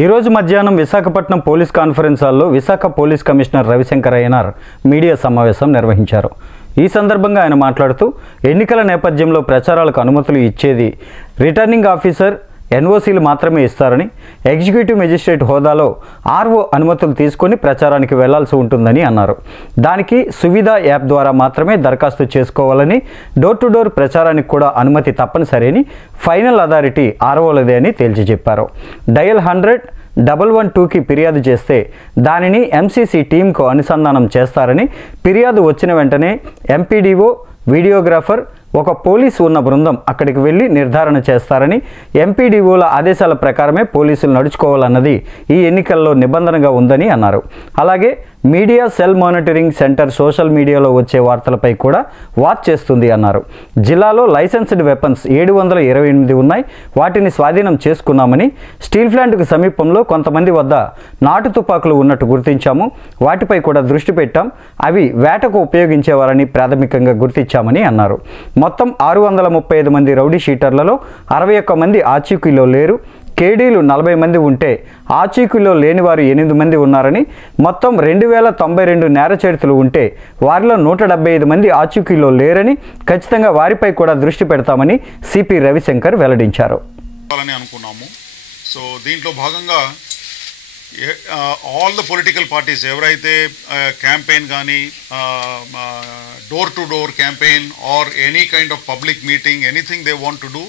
ఈ రోజు మధ్యాహ్నం విశాఖపట్నం పోలీస్ కాన్ఫరెన్స్ హాల్లో Visakha police commissioner Ravishankar Ayyanar media సమావేశం నిర్వహించారు. ఈ సందర్భంగా ఆయన మాట్లాడుతూ ఎన్నికల నేపథ్యంలో ప్రచారాలకు అనుమతులు ఇచ్చేది రిటర్నింగ్ ఆఫీసర్ ఎన్ఓసీలు మాత్రమే ఇస్తారని, ఎగ్జిక్యూటివ్ మెజిస్ట్రేట్ హోదాలో ఆర్ఓ అనుమతులు తీసుకొని ప్రచారానికి వెళ్లాల్సి ఉంటుందని అన్నారు. దానికి సువిధ యాప్ ద్వారా మాత్రమే దరఖాస్తు చేసుకోవాలని, డోర్ టు డోర్ ప్రచారానికి కూడా అనుమతి తప్పనిసరి అని, ఫైనల్ అథారిటీ ఆర్ఓలదే అని తేల్చి చెప్పారు. డయల్ 100-112కి ఫిర్యాదు చేస్తే దానిని ఎంసీసీ టీంకు అనుసంధానం చేస్తారని, ఫిర్యాదు వచ్చిన వెంటనే ఎంపీడీఓ, వీడియోగ్రాఫర్, ఒక పోలీసు ఉన్న బృందం అక్కడికి వెళ్ళి నిర్ధారణ చేస్తారని, ఎంపీడీఓల ఆదేశాల ప్రకారమే పోలీసులు నడుచుకోవాలన్నది ఈ ఎన్నికల్లో నిబంధనగా ఉందని అన్నారు. అలాగే media cell monitoring centre social మీడియాలో వచ్చే వార్తలపై కూడా వాచ్ చేస్తుంది అన్నారు. జిల్లాలో లైసెన్స్డ్ వెపన్స్ 728 ఉన్నాయి. వాటిని స్వాధీనం చేసుకున్నామని, స్టీల్ ప్లాంట్కు సమీపంలో కొంతమంది వద్ద నాటు తుపాకులు ఉన్నట్టు గుర్తించాము. వాటిపై కూడా దృష్టి పెట్టాం. అవి వేటకు ఉపయోగించేవారని ప్రాథమికంగా గుర్తించామని అన్నారు. మొత్తం 635 మంది రౌడీ షీటర్లలో 61 మంది ఆచూకీలో లేరు. కేడీలు 40 మంది ఉంటే ఆచూకీలో లేనివారు 8 మంది ఉన్నారని, మొత్తం 2092 నేర చరిత్రలు ఉంటే వారిలో 175 మంది ఆచూకీలో లేరని, ఖచ్చితంగా వారిపై కూడా దృష్టి పెడతామని సిపి రవిశంకర్ వెల్లడించారు. సో దీంట్లో భాగంగా ఆల్ ద పొలిటికల్ పార్టీస్ ఎవరైతే క్యాంపెయిన్ కానీ door to door campaign or any kind of public meeting anything they want to do,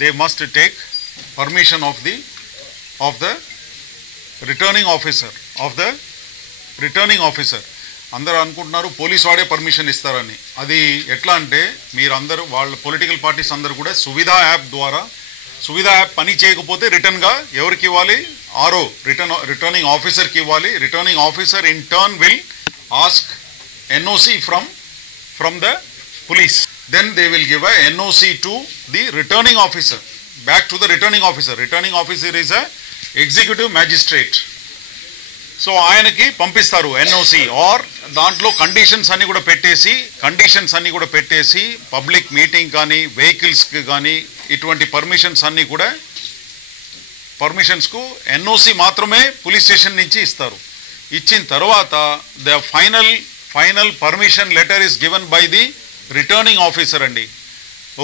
they must take permission of the returning officer. అందరూ అనుకుంటున్నారు పోలీస్ వాడే permission ఇస్తారని. అది ఎట్లా అంటే మీరందరూ వాళ్ళ పొలిటికల్ పార్టీస్ అందరూ కూడా సువిధా యాప్ ద్వారా, సువిధా యాప్ పని చేయకపోతే రిటర్న్గా ఎవరికి ఇవ్వాలి? ఆర్ఓ రిటర్నింగ్ ఆఫీసర్కి ఇవ్వాలి. Returning officer in turn will ask NOC from the police. Then they will give a NOC to the returning officer. Back to the returning officer. Returning officer is a executive magistrate. So ఆయనకి పంపిస్తారు NOC. Are దాంట్లో conditions అన్నీ కూడా పెట్టేసి public meeting కానీ వెహికల్స్కి కానీ ఇటువంటి పర్మిషన్స్కు NOC మాత్రమే పోలీస్ స్టేషన్ నుంచి ఇస్తారు. ఇచ్చిన తర్వాత the final permission letter is given by the returning officer అండి.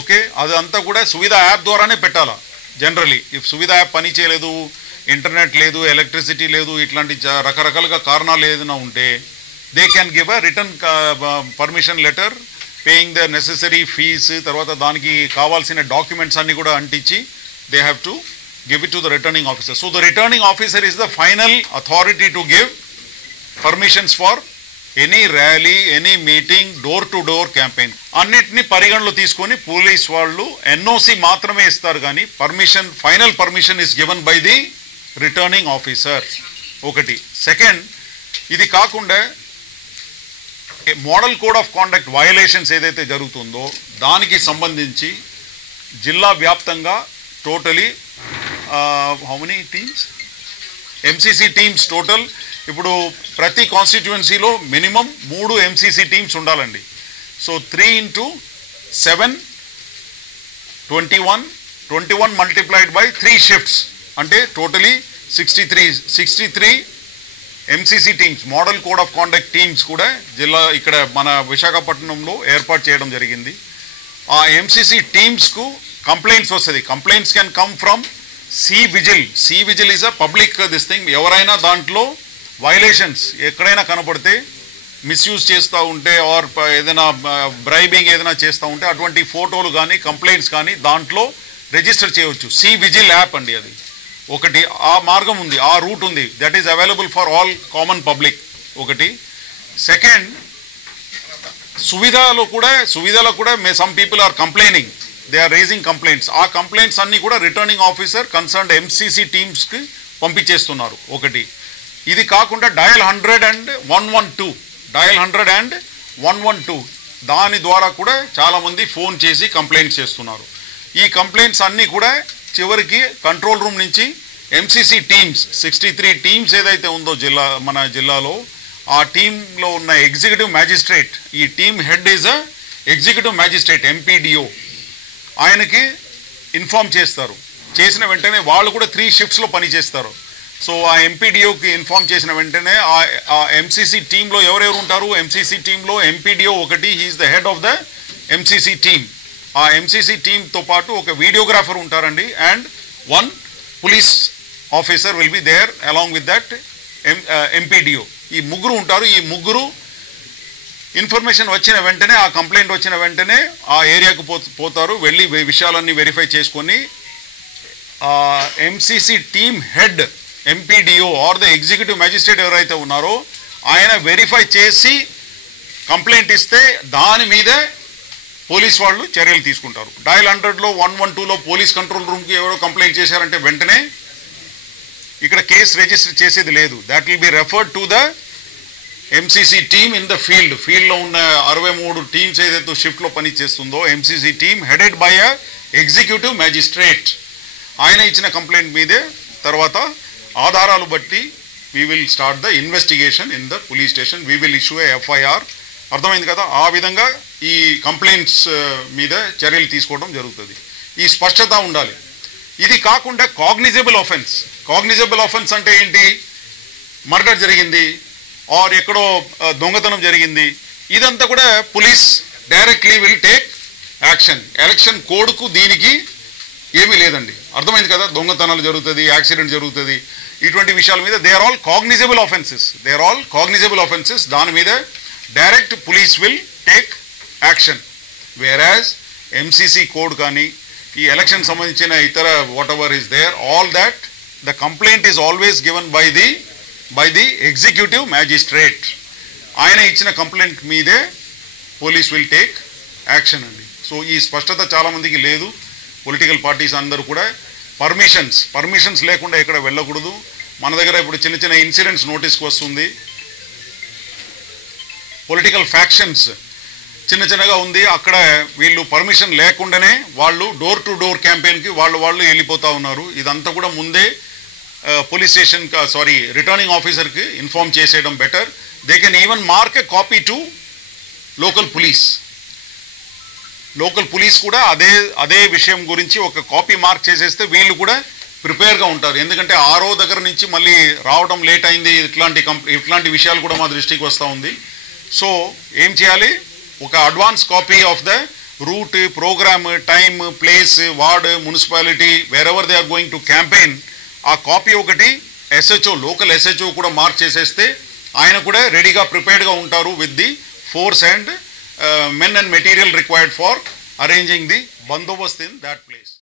ఓకే, అదంతా కూడా సువిధా యాప్ ద్వారానే పెట్టాలా. జనరలీ ఇఫ్ సువిధా యాప్ పని చేయలేదు, ఇంటర్నెట్ లేదు, ఎలక్ట్రిసిటీ లేదు, ఇట్లాంటి రకరకాలుగా కారణాలు ఏదైనా ఉంటే they can give a return permission letter paying the necessary fees. తర్వాత దానికి కావాల్సిన డాక్యుమెంట్స్ అన్నీ కూడా అంటించి they have to give it to the returning officer. So the returning officer is the final authority to give permissions for any rally, any meeting, door to door campaign. అన్నిటినీ పరిగణలో తీసుకొని police వాళ్ళు NOC మాత్రమే ఇస్తారు కానీ final permission is given by the returning officer. ఒకటి. Second, ఇది కాకుండా model code of conduct violations ఏదైతే జరుగుతుందో దానికి సంబంధించి జిల్లా వ్యాప్తంగా totally how many teams, MCC teams total. ఇప్పుడు ప్రతి కాన్స్టిట్యుయెన్సీలో మినిమం 3 ఎంసీసీ టీమ్స్ ఉండాలండి. So 3 into 7 21 multiplied by 3 shifts అంటే totally 63 MCC teams, model code of conduct teams కూడా జిల్లా ఇక్కడ మన విశాఖపట్నంలో ఏర్పాటు చేయడం జరిగింది. ఆ ఎంసీసీ టీమ్స్కు కంప్లైంట్స్ వస్తుంది. Complaints can come from C vigil is a public this thing. ఎవరైనా దాంట్లో వైలేషన్స్ ఎక్కడైనా కనపడితే, మిస్యూజ్ చేస్తూ ఉంటే ఆర్ ఏదైనా బ్రైబింగ్ ఏదైనా చేస్తూ ఉంటే అటువంటి ఫోటోలు కానీ కంప్లైంట్స్ కానీ దాంట్లో రిజిస్టర్ చేయవచ్చు. సి-విజిల్ యాప్ అండి అది. ఒకటి ఆ మార్గం ఉంది, ఆ రూట్ ఉంది. That is available for all common public. ఒకటి. సెకండ్, సువిధలో కూడా some people are complaining, they are raising complaints. ఆ కంప్లైంట్స్ అన్నీ కూడా రిటర్నింగ్ ఆఫీసర్ కన్సర్న్డ్ ఎంసీసీ టీమ్స్కి పంపించేస్తున్నారు. ఒకటి. ఇది కాకుండా డయల్ 100 and 112 దాని ద్వారా కూడా చాలామంది ఫోన్ చేసి కంప్లైంట్స్ చేస్తున్నారు. ఈ కంప్లైంట్స్ అన్నీ కూడా చివరికి కంట్రోల్ రూమ్ నుంచి ఎంసీసీ టీమ్స్ 63 టీమ్స్ ఏదైతే ఉందో మన జిల్లాలో, ఆ టీంలో ఉన్న ఎగ్జిక్యూటివ్ మ్యాజిస్ట్రేట్, ఈ team head is a executive magistrate MPDO, ఆయనకి ఇన్ఫార్మ్ చేస్తారు. చేసిన వెంటనే వాళ్ళు కూడా 3 షిఫ్ట్స్లో పనిచేస్తారు. సో ఆ ఎంపీడీఓకి ఇన్ఫార్మ్ చేసిన వెంటనే ఆ ఎంసీసీ టీంలో ఎవరెవరు ఉంటారు? ఎంసీసీ టీంలో ఎంపీడీఓ ఒకటి, he is the head of the MCC team. ఆ ఎంసీసీ టీంతో పాటు ఒక వీడియోగ్రాఫర్ ఉంటారండి, and one police officer will be there along with that MPDO. ఈ ముగ్గురు ఉంటారు. ఈ ముగ్గురు ఇన్ఫర్మేషన్ వచ్చిన వెంటనే, ఆ కంప్లైంట్ వచ్చిన వెంటనే ఆ ఏరియాకు పోతారు, వెళ్ళి విషయాలన్నీ వెరిఫై చేసుకొని MCC team head MPDO or the executive magistrate ఎవరైతే ఉన్నారో ఆయన వెరిఫై చేసి కంప్లైంట్ ఇస్తే దాని మీదే పోలీస్ వాళ్ళు చర్యలు తీసుకుంటారు. డయల్ 100లో 112లో పోలీస్ కంట్రోల్ రూమ్కి ఎవరో కంప్లైంట్ చేశారంటే వెంటనే ఇక్కడ కేసు రిజిస్టర్ చేసేది లేదు. That will be referred to the MCC team in the ఫీల్డ్లో ఉన్న 63 టీమ్స్ ఏదైతే షిఫ్ట్లో పని చేస్తుందో MCC team headed by a executive magistrate, ఆయన ఇచ్చిన కంప్లైంట్ మీదే తర్వాత ఆధారాలు బట్టి we will start the investigation in the police station, we will issue A FIR. అర్థమైంది కదా? ఆ విధంగా ఈ కంప్లైంట్స్ మీద చర్యలు తీసుకోవడం జరుగుతుంది. ఈ స్పష్టత ఉండాలి. ఇది కాకుండా కాగ్నిజబుల్ ఆఫెన్స్ అంటే ఏంటి? మర్డర్ జరిగింది ఆర్ ఎక్కడో దొంగతనం జరిగింది, ఇదంతా కూడా police directly will take action. Election కోడ్కు దీనికి ఏమీ లేదండి. అర్థమైంది కదా? దొంగతనాలు జరుగుతుంది, యాక్సిడెంట్ జరుగుతుంది, ఇటువంటి విషయాల మీద they are all cognizable offences. దాని మీద direct police will take action. Whereas MCC code కానీ ఈ ఎలక్షన్ సంబంధించిన ఇతర whatever is there, all that the complaint is always given by the executive magistrate. ఆయన ఇచ్చిన కంప్లైంట్ మీదే పోలీస్ విల్ టేక్ యాక్షన్ అండి. సో ఈ స్పష్టత చాలామందికి లేదు. పొలిటికల్ పార్టీస్ అందరూ కూడా పర్మిషన్స్ లేకుండా ఎక్కడ వెళ్ళకూడదు. మన దగ్గర ఇప్పుడు చిన్న చిన్న ఇన్సిడెంట్స్ నోటీస్కి వస్తుంది. పొలిటికల్ ఫ్యాక్షన్స్ చిన్నగా ఉంది, అక్కడ వీళ్ళు పర్మిషన్ లేకుండానే వాళ్ళు డోర్ టు డోర్ క్యాంపెయిన్కి వాళ్ళు వెళ్ళిపోతూ ఉన్నారు. ఇదంతా కూడా ముందే పోలీస్ స్టేషన్ రిటర్నింగ్ ఆఫీసర్కి ఇన్ఫార్మ్ చేసేయడం better. They can even mark a copy to local police కూడా అదే విషయం గురించి ఒక కాపీ మార్క్ చేసేస్తే వీళ్ళు కూడా ప్రిపేర్గా ఉంటారు. ఎందుకంటే ఆరో దగ్గర నుంచి మళ్ళీ రావడం లేట్ అయింది, ఇట్లాంటి విషయాలు కూడా మా దృష్టికి వస్తూ ఉంది. సో ఏం చేయాలి? ఒక advance copy of the route, program, time, place, ward, municipality, wherever they are going to campaign, ఆ కాపీ ఒకటి లోకల్ ఎస్హెచ్ఓ కూడా మార్క్ చేసేస్తే ఆయన కూడా రెడీగా ప్రిపేర్డ్గా ఉంటారు with the force and men and material required for arranging the bandobast in that place.